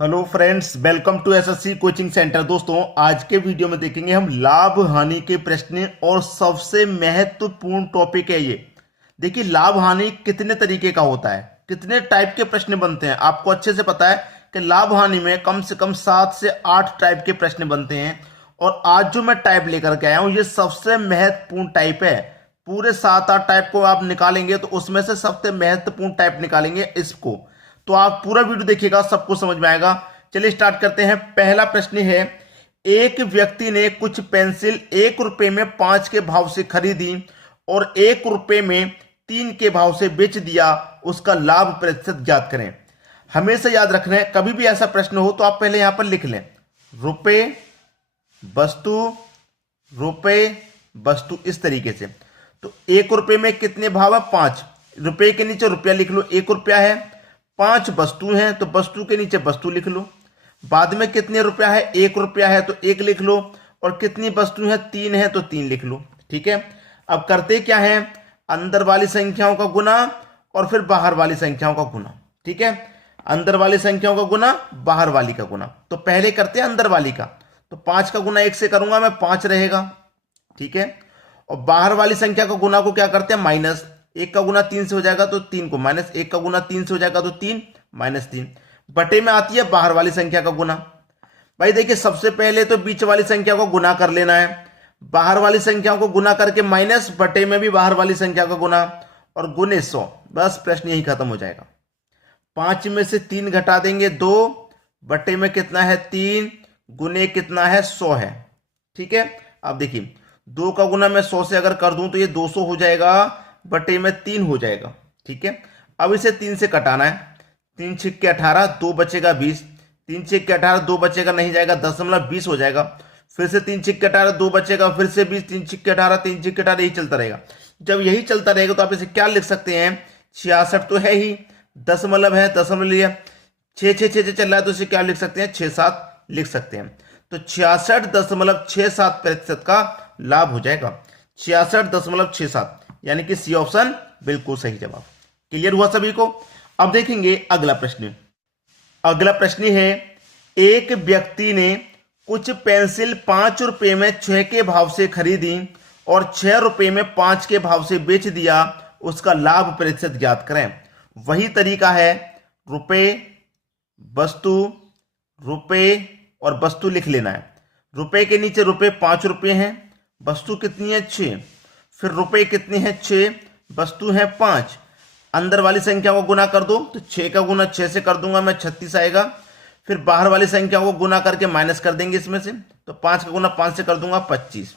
Hello friends, welcome to SSC coaching centre. दोस्तों, आज के वीडियो में देखेंगे हम लाभ हानि के प्रश्न और सबसे महत्वपूर्ण टॉपिक है ये। देखिए, लाभ हानि कितने तरीके का होता है, कितने टाइप के प्रश्न बनते हैं, आपको अच्छे से पता है कि लाभ हानि में कम से कम 7 से 8 टाइप के प्रश्न बनते हैं। और आज जो मैं टाइप लेकर के आया हूं, ये सबसे महत्वपूर्ण टाइप है। पूरे 7-8 टाइप को आप निकालेंगे तो उसमें से सबसे महत्वपूर्ण टाइप निकालेंगे इसको। तो आप पूरा वीडियो देखिएगा, सबको समझ में आएगा। चलिए स्टार्ट करते हैं। पहला प्रश्न है, एक व्यक्ति ने कुछ पेंसिल 1 रुपए में 5 के भाव से खरीदी और 1 रुपए में 3 के भाव से बेच दिया, उसका लाभ प्रतिशत ज्ञात करें। हमेशा याद रखना है, कभी भी ऐसा प्रश्न हो तो आप पहले यहां पर लिख लें रुपए वस्तु, रुपए वस्तु, इस तरीके से। तो 1 रुपए में कितने भाव है? 5 रुपए के नीचे रुपया लिख लो, 1 रुपया है। 5 वस्तु हैं तो वस्तु के नीचे वस्तु लिख लो। बाद में कितने रुपया है? 1 रुपया है तो 1 लिख लो। और कितनी वस्तु है? 3 है तो 3 लिख लो। ठीक है। अब करते क्या है, अंदर वाली संख्याओं का गुना और फिर बाहर वाली संख्याओं का गुना। ठीक है, अंदर वाली संख्याओं का गुना, बाहर वाली का गुना। तो पहले करते हैं अंदर वाली का। तो 5 का गुना 1 से करूंगा मैं, 5 रहेगा। ठीक है। और बाहर वाली संख्या का गुना को क्या करते हैं? माइनस। 1 का गुना 3 से हो जाएगा तो 3 को माइनस, 1 का गुना 3 से हो जाएगा तो 3 माइनस 3। बटे में आती है बाहर वाली संख्या का गुना। भाई देखिए, सबसे पहले तो बीच वाली संख्या को गुना कर लेना है, बाहर वाली संख्याओं को गुना करके माइनस, बटे में भी बाहर वाली संख्या का गुना और गुने 100। बस प्रश्न यही खत्म हो जाएगा। 5 में से 3 घटा देंगे 2, बटे में कितना है? 3, गुने कितना है? 100 है। ठीक है। अब देखिए, 2 का गुना मैं 100 से अगर कर दूं तो ये 200 हो जाएगा, बटे में 3 हो जाएगा। ठीक है। अब इसे 3 से कटाना है। 3 छिक्के 18, 2 बचेगा 20। 3 छिक्के 18, 2 बचेगा, नहीं जाएगा, 10,20 हो जाएगा। फिर से 3 छिक्के 18, 2 बचेगा, फिर से 20, 3 छिक्के 18, 3 छिक्के 18, यही चलता रहेगा। जब यही चलता रहेगा तो आप इसे क्या लिख सकते हैं? 66 तो है ही, दशमलव है, दशमलव लिया, 6 6 6 चल रहा है तो इसे क्या लिख सकते हैं? 6-7 लिख सकते हैं। तो 66.67% का लाभ हो जाएगा। 66.67, यानी कि सी ऑप्शन बिल्कुल सही जवाब। क्लियर हुआ सभी को? अब देखेंगे अगला प्रश्न। अगला प्रश्न है, एक व्यक्ति ने कुछ पेंसिल 5 रुपए में 6 के भाव से खरीदी और 6 रुपए में 5 के भाव से बेच दिया, उसका लाभ प्रतिशत ज्ञात करें। वही तरीका है, रुपए वस्तु, रुपए और वस्तु लिख लेना है। रुपए के नीचे रुपए 5 रुपए हैं, वस्तु कितनी है? 6। फिर रुपए कितने हैं? 6, वस्तु है 5। अंदर वाली संख्या को गुना कर दो, तो 6 का गुना 6 से कर दूंगा मैं, 36 आएगा। फिर बाहर वाली संख्या को गुना करके माइनस कर देंगे इसमें से, तो 5 का गुना 5 से कर दूंगा, 25।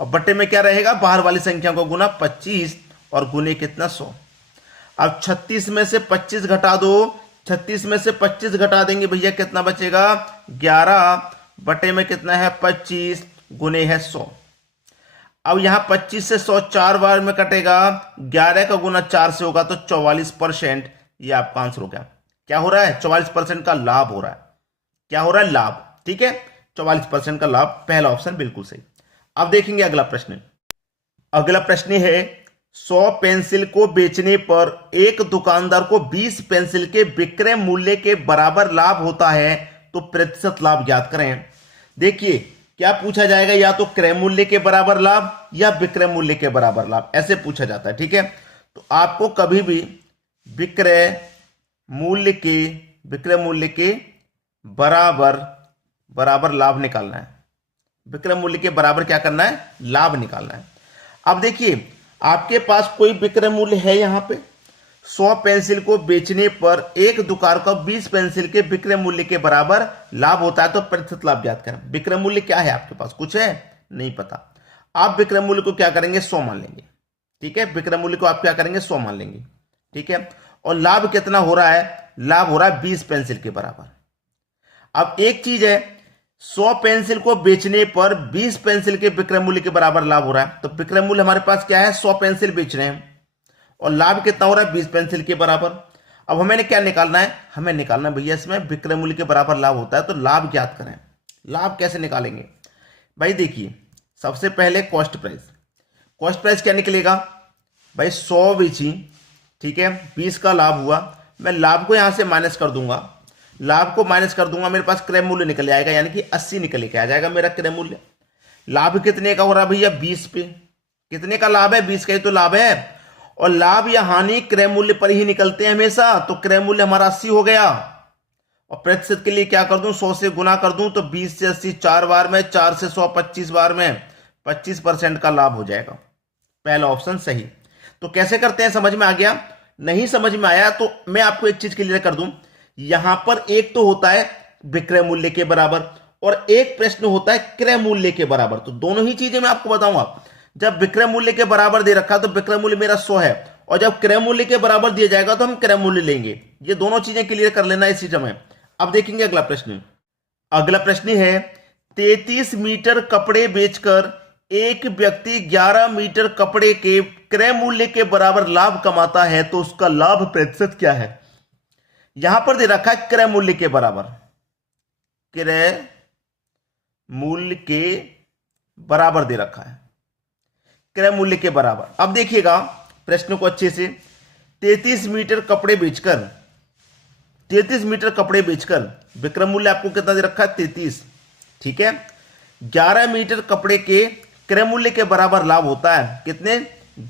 और बटे में क्या रहेगा? बाहर वाली संख्या को गुना 25 और गुने कितना? 100। अब 36 में से 25 घटा दो, 36 में से 25 घटा देंगे भैया, कितना बचेगा? 11, बटे में कितना है? 25, गुने है 100। अब यहां 25 से 100 4 बार में कटेगा, 11 का गुना 4 से होगा तो 44%। ये आपका आंसर हो गया। क्या हो रहा है? 44% का लाभ हो रहा है। क्या हो रहा है? लाभ। ठीक है, 44% का लाभ, पहला ऑप्शन बिल्कुल सही। अब देखेंगे अगला प्रश्न। अगला प्रश्न है, 100 पेंसिल को बेचने पर एक दुकानदार को 20 पेंसिल के विक्रय मूल्य के बराबर लाभ होता है, तो प्रतिशत लाभ ज्ञात करें। देखिए, क्या पूछा जाएगा? या तो क्रय मूल्य के बराबर लाभ या विक्रय मूल्य के बराबर लाभ, ऐसे पूछा जाता है। ठीक है। तो आपको कभी भी विक्रय मूल्य के बराबर लाभ निकालना है। विक्रय मूल्य के बराबर क्या करना है? लाभ निकालना है। अब देखिए, आपके पास कोई विक्रय मूल्य है यहां पे, 100 पेंसिल को बेचने पर एक दुकान का 20 पेंसिल के विक्रय मूल्य के बराबर लाभ होता है, तो प्रतिशत लाभ ज्ञात करें। विक्रय मूल्य क्या है आपके पास? कुछ है? नहीं पता। आप विक्रय मूल्य को क्या करेंगे? 100 मान लेंगे। ठीक है, विक्रय मूल्य को आप क्या करेंगे? 100 मान लेंगे। ठीक है। और लाभ कितना हो रहा है? लाभ हो रहा है 20 पेंसिल के बराबर। अब एक चीज है, 100 पेंसिल को बेचने पर 20 पेंसिल के विक्रय मूल्य के बराबर लाभ हो रहा है, तो विक्रय मूल्य हमारे पास क्या है? 100 पेंसिल बेच रहे हैं और लाभ कितना हो रहा है? 20 पेंसिल के बराबर। अब हमें क्या निकालना है? हमें निकालना भैया, इसमें विक्रय मूल्य के बराबर लाभ होता है, तो लाभ ज्ञात करें। लाभ कैसे निकालेंगे? भाई देखिए, सबसे पहले कॉस्ट प्राइस। कॉस्ट प्राइस क्या निकलेगा भाई? 100 बेची, ठीक है, 20 का लाभ हुआ। मैं लाभ को यहां से माइनस कर दूंगा, लाभ को माइनस कर दूंगा, मेरे पास क्रय मूल्य निकल आएगा, यानी कि 80 निकल के आ जाएगा मेरा क्रय मूल्य। लाभ कितने का हो रहा है भैया? 20 पे। कितने का लाभ है? 20 का ही तो लाभ है। और लाभ या हानि क्रय मूल्य पर ही निकलते हैं हमेशा, तो क्रय मूल्य हमारा 80 हो गया। और प्रतिशत के लिए क्या कर दूं? 100 से गुना कर दूं, तो 20 से 80 4 बार में, 4 से 100 25 बार में, 25% का लाभ हो जाएगा। पहला ऑप्शन सही। तो कैसे करते हैं, समझ में आ गया? नहीं समझ में आया तो मैं आपको एक चीज क्लियर कर दूं। यहां पर एक तो होता है विक्रय मूल्य के बराबर और एक प्रश्न होता है क्रय मूल्य के बराबर। तो दोनों ही चीजें मैं आपको बताऊंगा। जब विक्रय मूल्य के बराबर दे रखा तो विक्रय मूल्य मेरा 100 है, और जब क्रय मूल्य के बराबर दिया जाएगा तो हम क्रय मूल्य लेंगे। ये दोनों चीजें क्लियर कर लेना इसी समय। अब देखेंगे अगला प्रश्न। अगला प्रश्न है 33 मीटर कपड़े बेचकर एक व्यक्ति 11 मीटर कपड़े के क्रय मूल्य के बराबर लाभ कमाता है, तो उसका लाभ प्रतिशत क्या है? यहां पर दे रखा है क्रय मूल्य के बराबर, क्रय मूल्य के बराबर दे रखा है, क्रय मूल्य के बराबर। अब देखिएगा प्रश्न को अच्छे से। 33 मीटर कपड़े बेचकर 33 मीटर कपड़े बेचकर विक्रय मूल्य आपको कितना दे रखा है? 33, ठीक है। 11 मीटर कपड़े के क्रय मूल्य के बराबर लाभ होता है। कितने?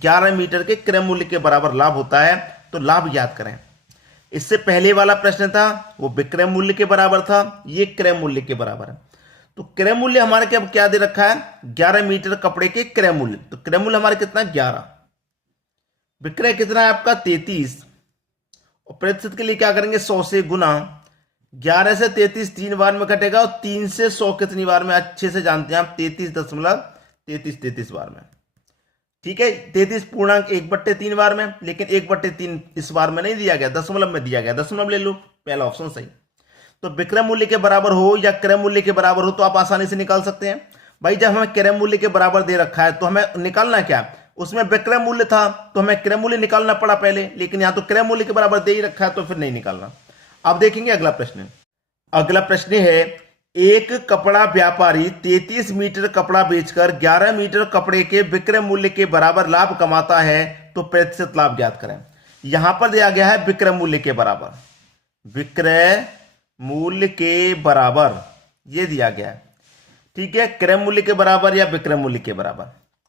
11 मीटर के क्रय मूल्य के बराबर लाभ होता है। तो लाभ याद करें। इससे पहले वाला प्रश्न था वो विक्रय मूल्य के बराबर था, ये क्रय मूल्य के बराबर है। तो क्रय मूल्य हमारे क्या दे रखा है? 11 मीटर कपड़े के क्रय मूल्य। तो क्रय मूल्य हमारे कितना? 11। विक्रय कितना है आपका? 33। और प्रतिशत के लिए क्या करेंगे? 100 से गुना। 11 से 33 3 बार में कटेगा, और 3 से 100 कितनी बार में? अच्छे से जानते हैं आप, 33 बार में, ठीक है। 33 पूर्णांक 1/3 बार में, लेकिन 1/3 इस बार में नहीं दिया गया, दशमलव में दिया गया, दशमलव ले लो, पहला ऑप्शन सही। तो विक्रय मूल्य के बराबर हो या क्रय मूल्य के बराबर हो तो आप आसानी से निकाल सकते हैं। भाई जब हमें क्रय मूल्य के बराबर दे रखा है तो हमें निकालना क्या? उसमें विक्रय मूल्य था तो हमें क्रय मूल्य निकालना पड़ा पहले, लेकिन यहां तो क्रय मूल्य के बराबर दे ही रखा है तो फिर नहीं निकालना। अब देखेंगे अगला प्रश्न। अगला प्रश्न है एक कपड़ा व्यापारी 33 मीटर कपड़ा बेचकर 11 मीटर कपड़े के विक्रय मूल्य के बराबर लाभ कमाता है, तो प्रतिशत लाभ ज्ञात करें। यहां पर दिया गया है विक्रय मूल्य के बराबर, विक्रय मूल्य के बराबर ये दिया गया है, ठीक है। क्रय मूल्य के बराबर या विक्रय मूल्य के बराबर।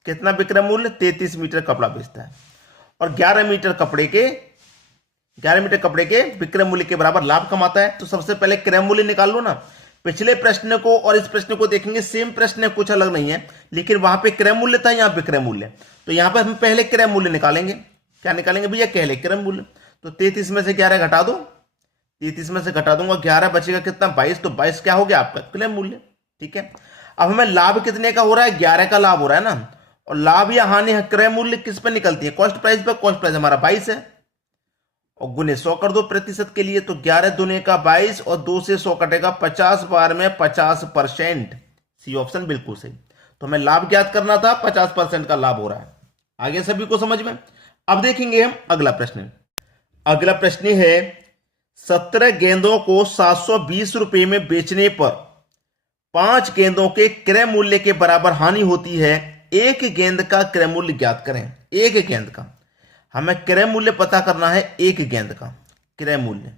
कितना विक्रय मूल्य? 33 मीटर कपड़ा बेचता है और 11 मीटर कपड़े के विक्रय मूल्य के बराबर लाभ कमाता है। तो सबसे पहले क्रय मूल्य निकाल लो ना। पिछले प्रश्न को और इस प्रश्न को देखेंगे, सेम प्रश्न है, कुछ अलग नहीं है, लेकिन वहां पे क्रय मूल्य था, यहां विक्रय मूल्य। तो यहां पर हम पहले क्रय मूल्य निकालेंगे। क्या निकालेंगे भैया? पहले क्रय मूल्य। तो 33 में से 11 घटा दो, 33 में से घटा दूंगा, 11 बचेगा कितना? 22। तो 22 क्या हो गया आपका? क्रय मूल्य, ठीक है। अब हमें लाभ कितने का हो रहा है? 11 का लाभ हो रहा है ना। और लाभ या हानि क्रय मूल्य किस पर निकलती है? कॉस्ट प्राइस पर। कॉस्ट प्राइस हमारा 22 है, और गुने 100 कर दो प्रतिशत के लिए, तो 11 दूने का 22 और 2 से 100 कटेगा, 50 बार में 50%। सी ऑप्शन बिल्कुल सही। तो हमें लाभ ज्ञात करना था, 50% का लाभ हो रहा है। आगे सभी को समझ में। अब देखेंगे हम अगला प्रश्न। अगला प्रश्न है 17 गेंदों को 720 रुपए में बेचने पर 5 गेंदों के क्रय मूल्य के बराबर हानि होती है। एक गेंद का क्रय मूल्य ज्ञात करें। एक गेंद का हमें क्रय मूल्य पता करना है, एक गेंद का क्रय मूल्य।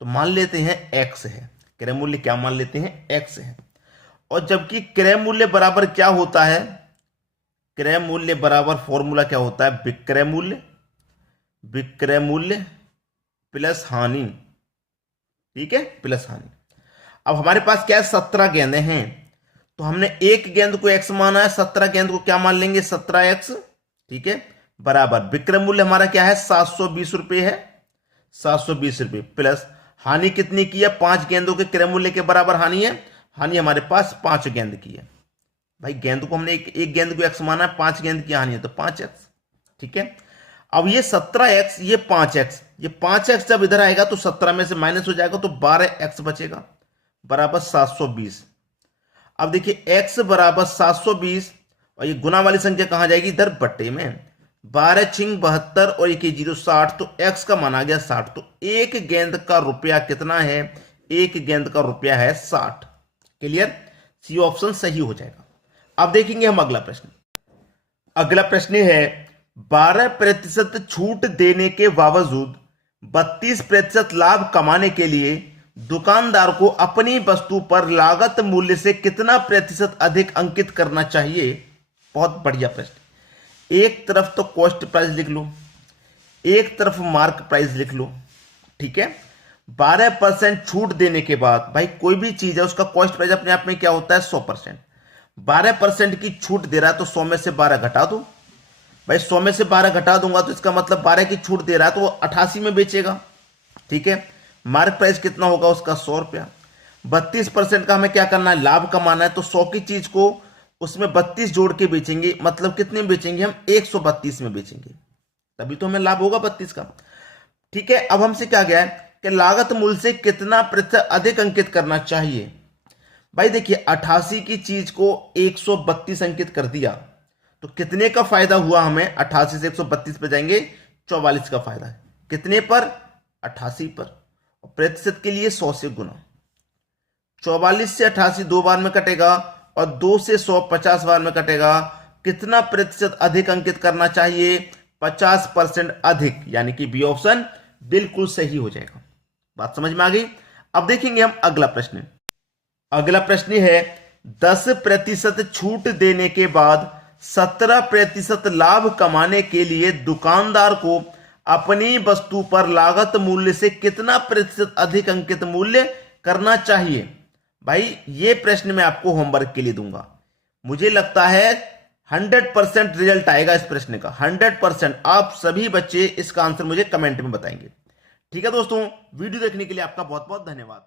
तो मान लेते हैं x है, क्रय मूल्य क्या मान लेते हैं? x है। और जबकि क्रय मूल्य बराबर क्या होता है? क्रय मूल्य बराबर फॉर्मूला क्या होता है? विक्रय मूल्य प्लस हानि, ठीक है, प्लस हानि। अब हमारे पास क्या है? 17 गेंदें हैं, तो हमने एक गेंद को x माना है, 17 गेंद को क्या मान लेंगे? 17x, ठीक है, बराबर विक्रय मूल्य हमारा क्या है? 720 रुपए है, 720 रुपए प्लस हानि कितनी की है? 5 गेंदों के क्रय मूल्य के बराबर हानि है। हानि हमारे पास 5 गेंद की है। भाई गेंद को हमने एक गेंद को x माना है, 5 गेंद की हानि है, तो 5x, ठीक है। अब ये 17x, ये 5x, ये 5x जब इधर आएगा तो 17 में से माइनस हो जाएगा, तो 12x बचेगा बराबर 720। अब देखिए x बराबर 720, और ये गुना वाली संख्या कहां जाएगी? इधर बट्टे में। 12 छिंग 72 और 1 0 60, तो x का मान आ गया 60। तो एक गेंद का रुपया कितना है? एक गेंद का रुपया है 60। क्लियर? सी ऑप्शन सही हो जाएगा। अब देखेंगे हम अगला प्रश्न। अगला प्रश्न है 12% छूट देने के बावजूद 32% लाभ कमाने के लिए दुकानदार को अपनी वस्तु पर लागत मूल्य से कितना प्रतिशत अधिक अंकित करना चाहिए? बहुत बढ़िया प्रश्न। एक तरफ तो कॉस्ट प्राइस लिख लो, एक तरफ मार्क प्राइस लिख लो, ठीक है। 12% छूट देने के बाद भाई कोई भी चीज है उसका कॉस्ट प्राइस अपने आप में क्या होता है? 100%। 12% की छूट दे रहा है तो 100 में से 12 घटा दो भाई। 100 में से 12 घटा दूंगा तो इसका मतलब 12 की छूट दे रहा है तो वो 88 में बेचेगा, ठीक है। मार्क प्राइस कितना होगा उसका? 100 रुपया। 32% का हमें क्या करना है? लाभ कमाना है। तो 100 की चीज को उसमें 32 जोड़ के बेचेंगे, मतलब कितने में बेचेंगे हम? 132 में बेचेंगे, तभी तो हमें लाभ होगा 32 का, ठीक है। अब हमसे क्या गया है कि लागत मूल्य से कितना प्रतिशत अधिक अंकित करना चाहिए। भाई देखिए 88 की चीज को 132 अंकित कर दिया तो कितने का फायदा हुआ हमें? 88 से 132 पे जाएंगे 44 का फायदा है। कितने पर? 88 पर। और प्रतिशत के लिए 100 से गुना। 44 से 88 दो बार में कटेगा और 2 से 100 50 बार में कटेगा। कितना प्रतिशत अधिक अंकित करना चाहिए? 50% अधिक, यानी कि बी ऑप्शन बिल्कुल सही हो जाएगा। बात समझ में आ गई? अब देखेंगे हम अगला प्रश्न। अगला प्रश्न है 10% छूट देने के बाद 17% लाभ कमाने के लिए दुकानदार को अपनी वस्तु पर लागत मूल्य से कितना प्रतिशत अधिक अंकित मूल्य करना चाहिए? भाई ये प्रश्न मैं आपको होमवर्क के लिए दूंगा। मुझे लगता है 100% रिजल्ट आएगा इस प्रश्न का। 100% आप सभी बच्चे इसका आंसर मुझे कमेंट में बताएंगे, ठीक है दोस्तों। वीडियो देखने के लिए आपका बहुत बहुत धन्यवाद।